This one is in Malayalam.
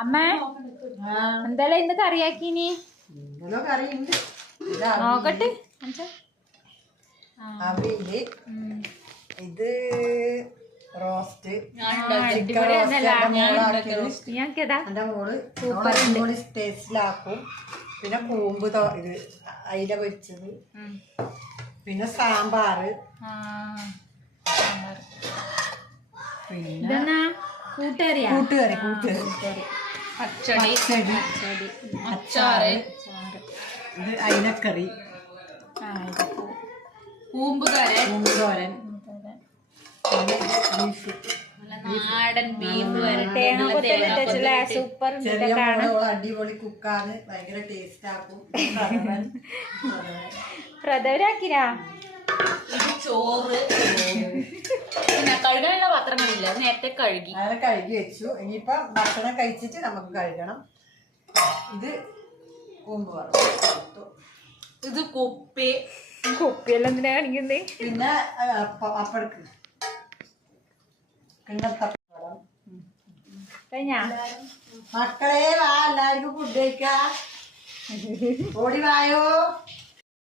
അമ്മ എന്തായാലും ഇന്ന് കറിയാക്കിനി നോക്കട്ടെ. ഇത് റോസ്റ്റ്. ടേസ്റ്റിലാക്കും പിന്നെ കൂമ്പ് ഇത് അയില പൊരിച്ചത്. പിന്നെ സാമ്പാറ് കൂട്ടുകറി കൂട്ടുകറി. കൂട്ടുകറി. പച്ചടി. അച്ചാറ്. ഇത് അയിലക്കറി. കൂമ്പുതോരൻ ബീഫ്. നാടൻ ബീഫ് വരട്ടെ. സൂപ്പർ അടിപൊളി കുക്കാണ്. ഭയങ്കര ടേസ്റ്റ് ആക്കും. ചോറ്. പിന്നെ പാത്രങ്ങളില്ല നേരത്തെ കഴുകി. അങ്ങനെ കഴുകി വെച്ചു. ഇനിയിപ്പം ഭക്ഷണം കഴിച്ചിട്ട് നമുക്ക് കഴുകണം. ഇത് കൂമ്പ് വറുത്തു ഇത് കുപ്പി. കുപ്പിയെല്ലാം എന്തിനാ കാണിക്കുന്നേ? പിന്നെ അപ്പടക്ക്. അപ്പഴക്ക് കിണ്ണത്തപ്പഴം മക്കളെ വാ എല്ലാവർക്കും ഫുഡ് കഴിക്കാ. ഓടി വായോ.